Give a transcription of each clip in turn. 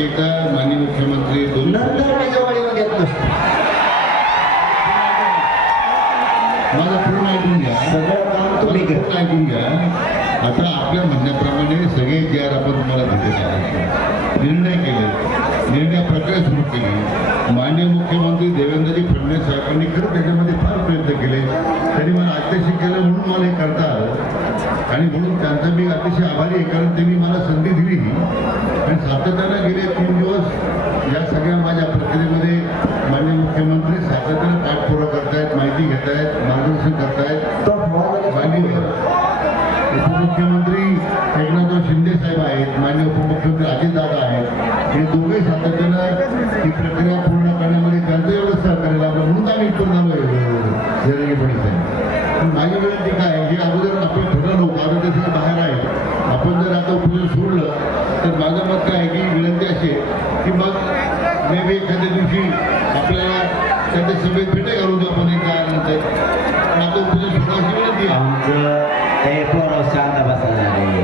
एकदा माननीय मुख्यमंत्री नंतर जवळीमध्ये येत नसतो. माझं पूर्ण ऐकून घ्या. सगळं काम तुम्ही करा. ऐकून घ्या. आता आपल्या म्हणण्याप्रमाणे सगळे जे आर आपण तुम्हाला आहेत निर्णय केले निर्णय प्रक्रिया सुरू केली. माननीय मुख्यमंत्री देवेंद्रजी फडणवीस साहेबांनी खरं त्याच्यामध्ये फार प्रयत्न केले. त्यांनी मला अध्यक्ष केलं म्हणून मला हे करता आलं आणि म्हणून त्यांचा मी अतिशय आभारी आहे कारण त्यांनी मला संधी दिली. आणि सातत्यानं गेले तीन दिवस या सगळ्या माझ्या प्रक्रियेमध्ये माननीय मुख्यमंत्री सातत्यानं पाठपुरावा करतायत माहिती घेत आहेत मार्गदर्शन करतायत तो फॉर्म माननीय उपमुख्यमंत्री एकनाथराव शिंदे साहेब आहेत माननीय उपमुख्यमंत्री अजितदादा आहेत हे दोघे सातत्यानं ही प्रक्रिया पूर्ण करण्यामध्ये त्यांचं एवढं सहकार्य लाभलं म्हणून आम्ही इथून आलो जरंगी साहेब पण माझी विनंती काय हे अगोदर आपण ठरलं नव्हतं आता ते बाहेर आहे आपण जर आता उपयोग सोडलं तर माझं मत काय की विनंती अशी की मग मे बी एखाद्या दिवशी आपल्याला त्यांच्या सभेत भेटे घालू दे आपण एकदा आल्यानंतर पण आता उपोषण सोडण्याची विनंती आमचं ते पोरं शांत बसायला आहे.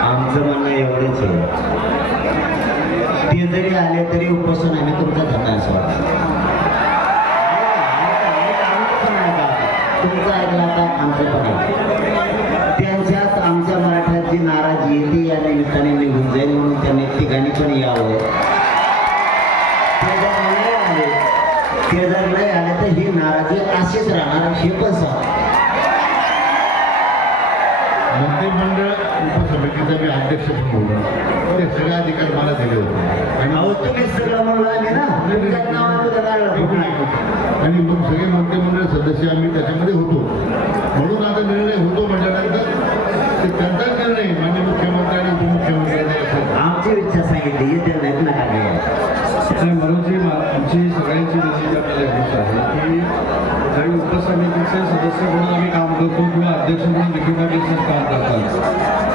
आमचं म्हणणं एवढंच आहे. ते जरी आले तरी उपोषण आम्ही तुमचं धरणार सोडा आमचं पण. त्यांच्यात आमच्या मराठ्यात जी नाराजी आहे ती या निमित्ताने निघून जाईल म्हणून त्यांनी ठिकाणी पण यावं. ते जर नाही आले ते जर नाही आले तर ही नाराजी अशीच राहणार हे पण सांग मंत्रिमंडळ उपसमितीचा मी अध्यक्ष पण होतो ते सगळे अधिकार मला दिले होते. आणि अहो. आणि मग सगळे मंत्रिमंडळ सदस्य आम्ही त्याच्यामध्ये होतो म्हणून आता निर्णय होतो म्हटल्यानंतर ते त्यांचाच निर्णय माननीय मुख्यमंत्री आणि उपमुख्यमंत्र्यांचा असेल आमची इच्छा सांगितली येते नाहीत नका काय आणि म्हणूनची मा- आमची सगळ्यांची विनंती आपल्याला एवढीच आहे की ज्यावेळी उपसमितीचे सदस्य म्हणून आम्ही काम करतो किंवा अध्यक्ष म्हणून विखे काम करतात.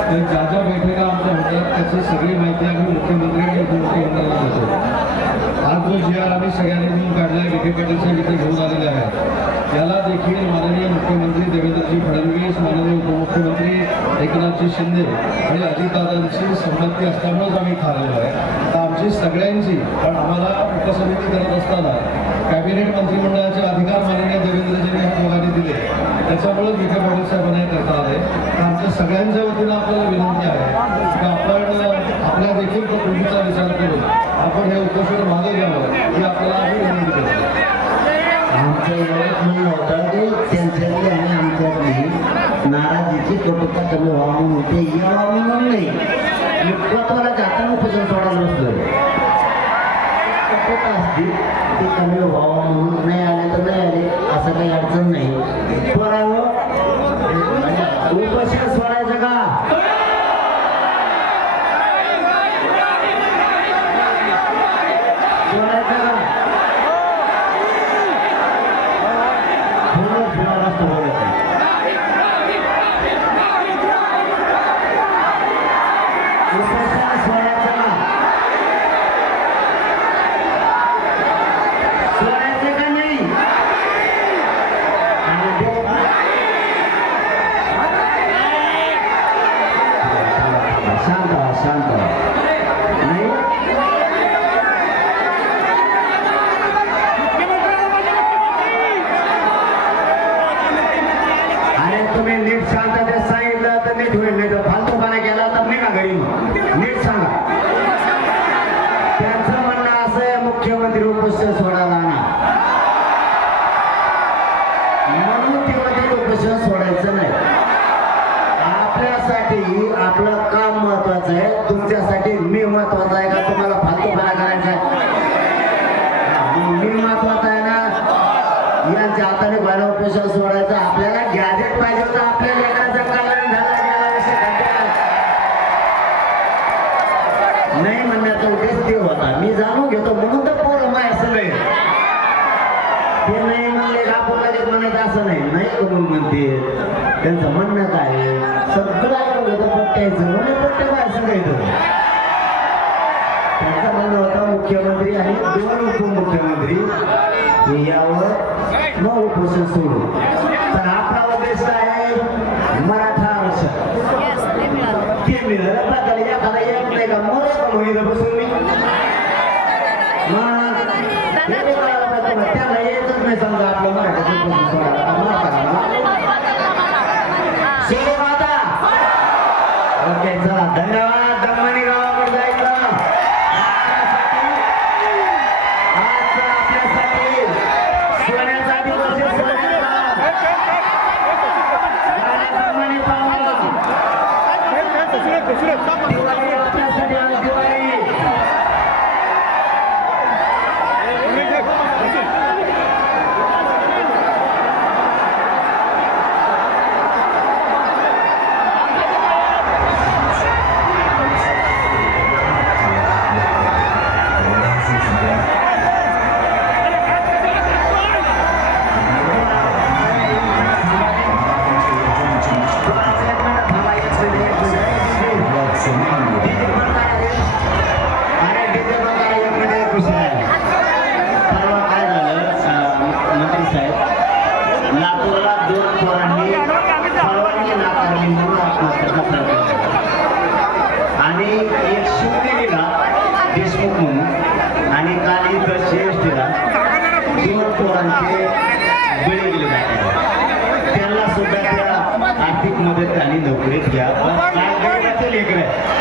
तर ज्या ज्या बैठका आमच्या होतात त्याची सगळी माहिती आम्ही मुख्यमंत्री आणि उपमुख्यमंत्र्यांना देतो. आज जो जी आर आम्ही सगळ्यांनी मिळून काढला आहे विखे पाटील साहेब इथे घेऊन आलेले आहेत. याला देखील माननीय मुख्यमंत्री देवेंद्रजी फडणवीस माननीय उपमुख्यमंत्री एकनाथजी शिंदे आणि अजितदादांची संमती असल्यामुळेच आम्ही खाल्लेलो आहे. तर आमची सगळ्यांची पण आम्हाला उपसमिती करत असताना कॅबिनेट मंत्रिमंडळाचे अधिकार माननीय देवेंद्रजींनी ह्या दोघांनी दिले. त्याच्यामुळेच विखे पाटील साहेबांना हे करता आले तर आमच्या सगळ्यांच्या वतीनं आपल्याला विनंती आहे की आपण आपल्या देखील तो पूर्वीचा विचार करून आपण हे उपोषण मागे घ्यावं ही आपल्याला आम्ही विनंती करतो. आमचं एवढंच होतं की त्यांच्यातली आणि आमच्यातली नाराजीची कटुता कमी व्हावं म्हणून ते यावं म्हणून नाही मी स्वतःला जाताना उपोषण सोडायला बसलोय कटुता असती ती कमी व्हावा म्हणून नाही आले तर नाही आले असं काही अडचण नाही सोडावं उपोषण सोडायचं का शांत व्हा शांत व्हा नाही अरे तुम्ही नीट शांततेत सांगितलं तर नीट होईल नाही तर फालतूपणा केला तर नाही का घरी मग? नीट सांगा त्यांचं म्हणणं असं आहे मुख्यमंत्री उपोषण सोडायला आणा म्हणून ते म्हणजे उपोषण सोडायचं नाही आपल्यासाठी आपलं काम महत्वाचं आहे तुमच्यासाठी मी महत्त्वाचा आहे का? तुम्हाला फालतूपणा करायचा आहे? मी महत्त्वाचा आहे ना यांच्या हाताने बाहेर उपोषण सोडायचं. आपल्याला गॅजेट पाहिजे होतं आपल्या लेकराचं कल्याण झालं नाही म्हणण्याचा उद्देश ते होता. मी जाणून घेतो म्हणून तर पोरं माय असं नाही ते नाही म्हणले का आपण लगेच म्हणायचं असं नाही. नाही करून म्हणते. त्यांचं म्हणणं काय सगळं ऐकून घेतो पट्ट्यायचं म्हणे पट्ट्या काय सांगायचं त्यांचं म्हणणं होतं मुख्यमंत्री आणि दोन उपमुख्यमंत्री हे यावर मग उपोषण सोडू तर आपला उद्देश काय आहे मराठा आरक्षण ते मिळालं एखादा एक नाही का मग बसून मी हे. त्याला नाही समजा आपलं मराठीतून मदत आणि नोकरीत घ्या पण लेकर आहे